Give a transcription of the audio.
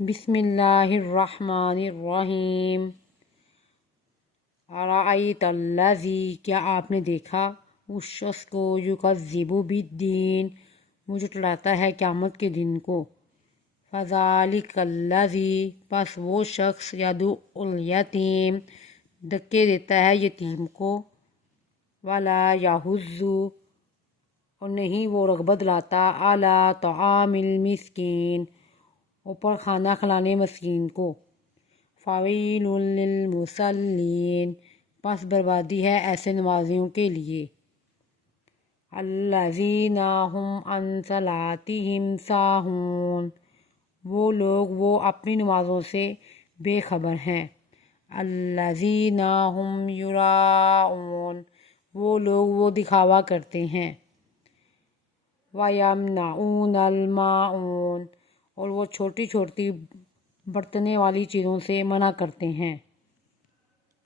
بسم اللہ الرحمن الرحیم۔ ارأیت الذی، کیا آپ نے دیکھا اس شخص کو یکذب بالدین، وہ جھٹلاتا ہے قیامت کے دن کو۔ فذلک الذی، پس وہ شخص یدعو الیتیم، دھکے دیتا ہے یتیم کو۔ ولا یحض، اور نہیں وہ رغبت لاتا، علی طعام المسکین، اوپر کھانا کھلانے مسکین کو۔ فویل للمصلین، پس بربادی ہے ایسے نمازیوں کے لیے۔ الذین هم عن صلاتهم ساہون، وہ لوگ وہ اپنی نمازوں سے بے خبر ہیں۔ الذین هم یراؤون، وہ لوگ وہ دکھاوا کرتے ہیں۔ وَيَمْنَعُونَ الْمَاعُونَ، اور وہ چھوٹی چھوٹی برتنے والی چیزوں سے منع کرتے ہیں۔